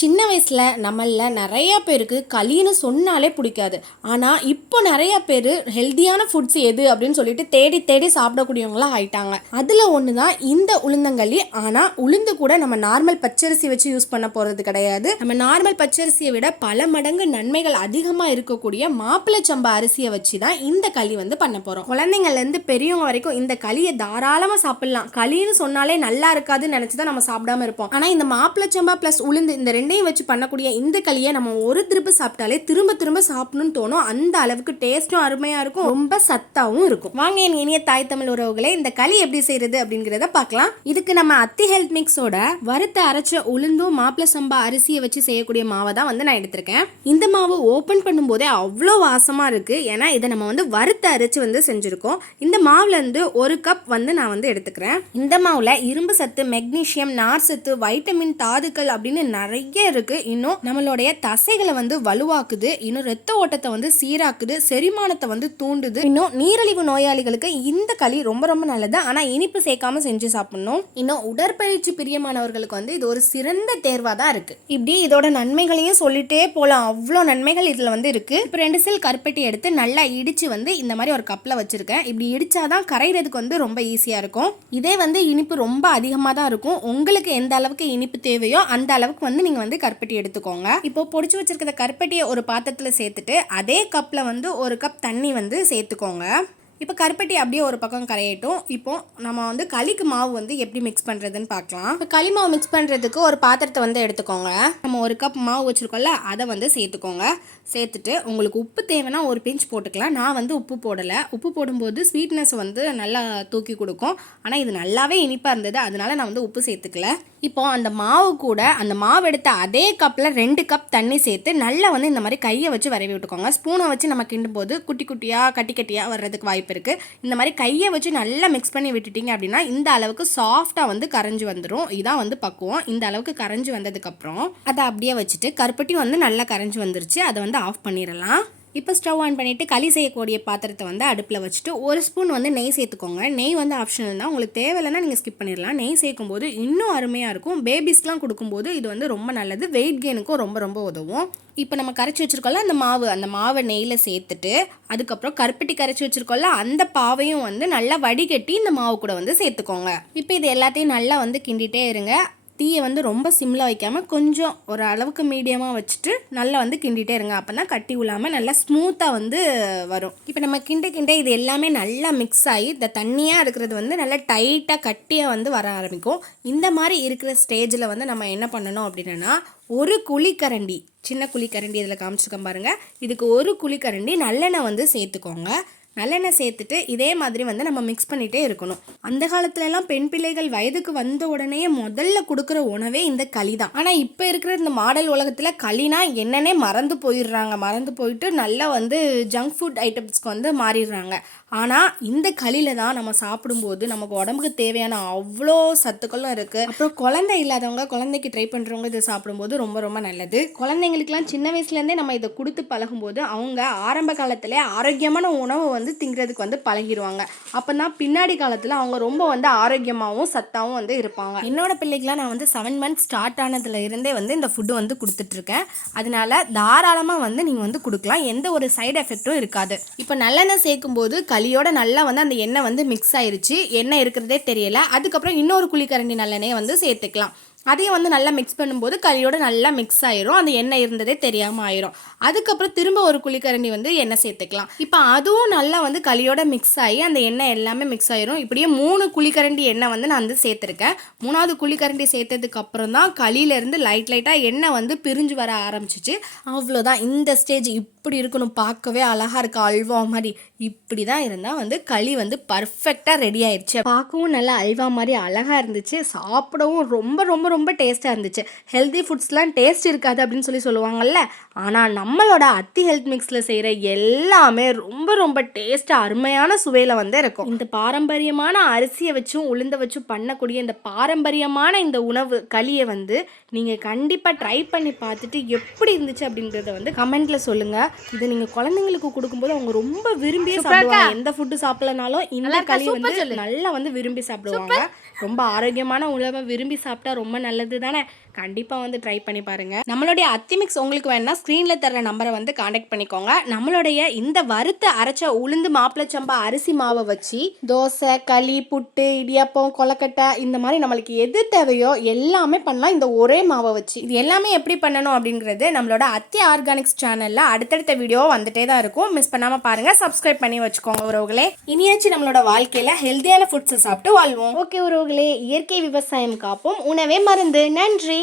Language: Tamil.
சின்ன வயசில் நம்மளில் நிறையா பேருக்கு களின்னு சொன்னாலே பிடிக்காது. ஆனால் இப்போ நிறையா பேர் ஹெல்த்தியான ஃபுட்ஸ் எது அப்படின்னு சொல்லிட்டு தேடி தேடி சாப்பிடக்கூடியவங்களாம் ஆயிட்டாங்க. அதில் ஒன்று தான் இந்த உளுந்தங்களி. ஆனால் உளுந்து கூட நம்ம நார்மல் பச்சரிசி வச்சு யூஸ் பண்ண போகிறது கிடையாது. நம்ம நார்மல் பச்சரிசியை விட பல மடங்கு நன்மைகள் அதிகமாக இருக்கக்கூடிய மாப்பிள்ளை சம்பா அரிசியை வச்சு தான் இந்த களி பண்ண போகிறோம். குழந்தைங்கள்லேருந்து பெரியவங்க வரைக்கும் இந்த களியை தாராளமாக சாப்பிடலாம். களின்னு சொன்னாலே நல்லா இருக்காதுன்னு நினச்சி தான் நம்ம சாப்பிடாம இருப்போம். ஆனால் இந்த மாப்பிள்ளை சம்பா ப்ளஸ் உளுந்து இந்த ரெண்டையும் வச்சு பண்ணக்கூடிய இந்த களியை நம்ம ஒரு திருப்பு சாப்பிட்டாலே திரும்ப திரும்ப சாப்பிடணும்னு தோணும். அந்த அளவுக்கு டேஸ்டும் அருமையாக இருக்கும், ரொம்ப சத்தாவும் இருக்கும். வாங்க என் இனிய தாய் தமிழ் உறவுகளே, இந்த களி எப்படி செய்யறது அப்படிங்கிறத பார்க்கலாம். இதுக்கு நம்ம அத்தி ஹெல்த் மிக்ஸோட வறுத்த அரைச்ச உளுந்தும் மாப்பிள சம்பா அரிசியை வச்சு செய்யக்கூடிய மாவை தான் நான் எடுத்திருக்கேன். இந்த மாவு ஓப்பன் பண்ணும்போதே அவ்வளோ வாசமா இருக்கு. ஏன்னா இதை நம்ம வறுத்த அரைச்சு செஞ்சிருக்கோம். இந்த மாவுல இருந்து ஒரு கப் நான் எடுத்துக்கிறேன். இந்த மாவுல இரும்பு சத்து, மெக்னீசியம், நார் சத்து, வைட்டமின், தாதுக்கள் அப்படின்னு நிறைய இருக்கு. இன்னும் நம்மளுடைய தசைகளை வலுவாக்குது, இன்னும் ரத்த ஓட்டத்தை சீராக்குது, செரிமானத்தை தூண்டுது. இன்னும் நீரிழிவு நோயாளிகளுக்கு இந்த களி ரொம்ப ரொம்ப நல்லது. ஆனா இனிப்பு சேர்க்காம செஞ்சு சாப்பிடணும். இன்னும் உடற்பயிற்சி பிரியமானவர்களுக்கு இது ஒரு சிறந்த தேர்வா தான் இருக்கு. இப்படி இதோட நன்மைகளையும் சொல்லிட்டே போலாம், அவ்வளோ நன்மைகள் இதுல இருக்கு. இப்போ 2 சில் கருப்பட்டி எடுத்து நல்லா இடிச்சு இந்த மாதிரி ஒரு கப்ல வச்சிருக்கேன். இப்படி இடிச்சாதான் கரைகிறதுக்கு ரொம்ப ஈஸியா இருக்கும். இதே இனிப்பு ரொம்ப அதிகமாக தான் இருக்கும். உங்களுக்கு எந்த அளவுக்கு இனிப்பு தேவையோ அந்த அளவுக்கு நீங்க கருப்பட்டி எடுத்துக்கோங்க. இப்போ பொடிச்சு வச்சிருக்கிற கருப்பட்டியை ஒரு பாத்திரத்தில் சேர்த்துட்டு அதே கப்பில் ஒரு கப் தண்ணி சேர்த்துக்கோங்க. இப்போ கருப்பட்டி அப்படியே ஒரு பக்கம் கரையட்டும். இப்போ நம்ம களிக்கு மாவு எப்படி மிக்ஸ் பண்ணுறதுன்னு பார்க்கலாம். இப்போ களி மாவு மிக்ஸ் பண்ணுறதுக்கு ஒரு பாத்திரத்தை எடுத்துக்கோங்க. நம்ம ஒரு கப் மாவு வச்சுருக்கோம்ல, அதை சேர்த்துக்கோங்க. சேர்த்துட்டு உங்களுக்கு உப்பு தேவைன்னா ஒரு பிஞ்ச் போட்டுக்கலாம். நான் உப்பு போடலை. உப்பு போடும்போது ஸ்வீட்னஸ் நல்லா தூக்கி கொடுக்கும். ஆனால் இது நல்லாவே இனிப்பாக இருந்தது, அதனால நான் உப்பு சேர்த்துக்கல. இப்போ அந்த மாவு கூட அந்த மாவு எடுத்த அதே கப்பில் 2 கப் தண்ணி சேர்த்து நல்லா இந்த மாதிரி கையை வச்சு வரவி விட்டுக்கோங்க. ஸ்பூனை வச்சு நம்ம கிண்டும் போது குட்டி குட்டியாக கட்டி கட்டியாக வர்றதுக்கு வாய்ப்பு இருக்கு. இந்த மாதிரி கையை வச்சு நல்லா மிக்ஸ் பண்ணி விட்டுட்டீங்க அப்படின்னா இந்த அளவுக்கு சாஃப்டாக கரைஞ்சி வந்துடும். இதான் பக்குவம். இந்த அளவுக்கு கரைஞ்சி வந்ததுக்கப்புறம் அதை அப்படியே வச்சுட்டு கருப்பட்டி நல்லா கரைஞ்சி வந்துருச்சு, அதை ஆஃப் பண்ணிடலாம். இப்போ ஸ்டவ் ஆன் பண்ணிவிட்டு களி செய்யக்கூடிய பாத்திரத்தை அடுப்பில் வச்சுட்டு ஒரு ஸ்பூன் நெய் சேர்த்துக்கோங்க. நெய் ஆப்ஷனல் தான், உங்களுக்கு தேவையில்லைன்னா நீங்கள் ஸ்கிப் பண்ணிடலாம். நெய் சேர்க்கும் போது இன்னும் அருமையாக இருக்கும். பேபிஸ்க்கெலாம் கொடுக்கும்போது இது ரொம்ப நல்லது. வெயிட் கெயினுக்கும் ரொம்ப ரொம்ப உதவும். இப்போ நம்ம கரைச்சி வச்சுருக்கோம்ல அந்த மாவை நெய்யில் சேர்த்துட்டு அதுக்கப்புறம் கருப்பட்டி கரைச்சி வச்சுருக்கோம்ல அந்த பாவையும் நல்லா வடிகட்டி இந்த மாவு கூட சேர்த்துக்கோங்க. இப்போ இது எல்லாத்தையும் நல்லா கிண்டிகிட்டே இருங்க. தீயை ரொம்ப சிம்மில் வைக்காமல் கொஞ்சம் ஒரு அளவுக்கு மீடியமாக வச்சுட்டு நல்லா கிண்டிகிட்டே இருங்க. அப்போ தான் கட்டி விழாமல் நல்லா ஸ்மூத்தாக வரும். இப்போ நம்ம கிண்ட இது எல்லாமே நல்லா மிக்ஸ் ஆகி இந்த தண்ணியாக இருக்கிறது நல்லா டைட்டாக கட்டியாக வர ஆரம்பிக்கும். இந்த மாதிரி இருக்கிற ஸ்டேஜில் நம்ம என்ன பண்ணணும் அப்படின்னா ஒரு குழிக்கரண்டி, சின்ன குழிக்கரண்டி இதில் காமிச்சிருக்கேன் பாருங்கள், இதுக்கு ஒரு குழிக்கரண்டி நல்லெண்ணெய் சேர்த்துக்கோங்க. நல்லெண்ணெய் சேர்த்துட்டு இதே மாதிரி நம்ம மிக்ஸ் பண்ணிகிட்டே இருக்கணும். அந்த காலத்துலலாம் பெண் பிள்ளைகள் வயதுக்கு வந்த உடனே முதல்ல கொடுக்குற உணவே இந்த களி தான். ஆனால் இப்போ இருக்கிற இந்த மாடல் உலகத்தில் களினா என்னன்னே மறந்து போயிடுறாங்க. மறந்து போயிட்டு நல்லா ஜங்க் ஃபுட் ஐட்டம்ஸ்க்கு மாறிடுறாங்க. ஆனால் இந்த களியில் தான் நம்ம சாப்பிடும்போது நமக்கு உடம்புக்கு தேவையான அவ்வளோ சத்துக்களும் இருக்குது. அப்புறம் குழந்தை இல்லாதவங்க, குழந்தைக்கு ட்ரை பண்ணுறவங்க இதை சாப்பிடும்போது ரொம்ப ரொம்ப நல்லது. குழந்தைங்களுக்குலாம் சின்ன வயசுலேருந்தே நம்ம இதை கொடுத்து பழகும்போது அவங்க ஆரம்ப காலத்தில் ஆரோக்கியமான உணவை திங்கிறதுக்கு பழகிடுவாங்க. அப்போ தான் பின்னாடி காலத்தில் அவங்க ரொம்ப ஆரோக்கியமாகவும் சத்தாகவும் இருப்பாங்க. என்னோட பிள்ளைக்கெலாம் நான் 7 மந்த்ஸ் ஸ்டார்ட் ஆனதுல இருந்தே இந்த ஃபுட்டு கொடுத்துட்ருக்கேன். அதனால தாராளமாக நீங்கள் கொடுக்கலாம், எந்த ஒரு சைடு எஃபெக்டும் இருக்காது. இப்போ நல்லெண்ணெய் சேர்க்கும்போது களியோட நல்லா அந்த எண்ணெய் மிக்ஸ் ஆயிருச்சு, எண்ணெய் இருக்கிறதே தெரியல. அதுக்கப்புறம் இன்னொரு குழிக்கரண்டி நல்லெண்ணெயை சேர்த்துக்கலாம். அதையும் நல்லா மிக்ஸ் பண்ணும்போது களியோட நல்லா மிக்ஸ் ஆயிரும், அந்த எண்ணெய் இருந்ததே தெரியாமல் ஆயிரும். அதுக்கப்புறம் திரும்ப ஒரு குழிக்கரண்டி எண்ணெய் சேர்த்துக்கலாம். இப்போ அதுவும் நல்லா களியோட மிக்ஸ் ஆகி அந்த எண்ணெய் எல்லாமே மிக்ஸ் ஆயிரும். இப்படியே 3 குழிக்கரண்டி எண்ணெய் நான் சேர்த்துருக்கேன். 3வது குழிக்கரண்டி சேர்த்ததுக்கு அப்புறம் தான் களியிலேருந்து லைட்டாக எண்ணெய் பிரிஞ்சு வர ஆரம்பிச்சிச்சு. அவ்வளோதான், இந்த ஸ்டேஜ் இப்படி இருக்கணும். பார்க்கவே அழகாக இருக்கு, அல்வா மாதிரி. இப்படி தான் இருந்தால் களி பர்ஃபெக்டாக ரெடி ஆயிடுச்சு. பார்க்கவும் நல்லா அல்வா மாதிரி அழகாக இருந்துச்சு, சாப்பிடவும் ரொம்ப ரொம்ப ரொம்ப டேஸ்ட்டாக இருந்துச்சு. ஹெல்தி ஃபுட்ஸ்லாம் டேஸ்ட் இருக்காது அப்படின்னு சொல்லுவாங்கல்ல, ஆனால் நம்மளோட அத்தி ஹெல்த் மிக்ஸில் செய்கிற எல்லாமே ரொம்ப ரொம்ப டேஸ்ட்டாக அருமையான சுவையில் இருக்கும். இந்த பாரம்பரியமான அரிசியை வச்சும் உளுந்த வச்சும் பண்ணக்கூடிய இந்த பாரம்பரியமான இந்த உணவு களியை நீங்கள் கண்டிப்பாக ட்ரை பண்ணி பார்த்துட்டு எப்படி இருந்துச்சு அப்படிங்கிறத கமெண்ட்டில் சொல்லுங்கள். இதை நீங்கள் குழந்தைங்களுக்கு கொடுக்கும்போது அவங்க ரொம்ப விரும்பி சாப்பிடுவாங்க. எந்த ஃபுட்டு சாப்பிடலனாலும் இந்த களி நல்லா விரும்பி சாப்பிடுவாங்க. ரொம்ப ஆரோக்கியமான உணவை விரும்பி சாப்பிட்டா ரொம்ப நல்லது தானே. கண்டிப்பாக வந்து ட்ரை பண்ணி பாருங்கள். நம்மளுடைய அத்தி மிக்ஸ் உங்களுக்கு வேணும்னா ஸ்க்ரீனில் தர நம்பரை வந்து காண்டாக்ட் பண்ணிக்கோங்க. நம்மளுடைய இந்த வறுத்த அரைச்ச உளுந்து மாப்பிளச்சம்பா அரிசி மாவை வச்சு தோசை, களி, புட்டு, இடியாப்பம், கொலக்கட்டை இந்த மாதிரி நம்மளுக்கு எது தேவையோ எல்லாமே பண்ணலாம் இந்த ஒரே மாவை வச்சு. இது எல்லாமே எப்படி பண்ணணும் அப்படிங்கிறது நம்மளோட அத்தி ஆர்கானிக்ஸ் சேனலில் அடுத்தடுத்த வீடியோ வந்துட்டே தான் இருக்கும். மிஸ் பண்ணாமல் பாருங்கள். சப்ஸ்கிரைப் பண்ணி வச்சுக்கோங்க உறவுகளே. இனியாச்சும் நம்மளோட வாழ்க்கையில் ஹெல்த்தியான ஃபுட்ஸை சாப்பிட்டு வாழ்வோம். ஓகே உறவுகளே, இயற்கை விவசாயம் காப்போம், உணவே மருந்து. நன்றி.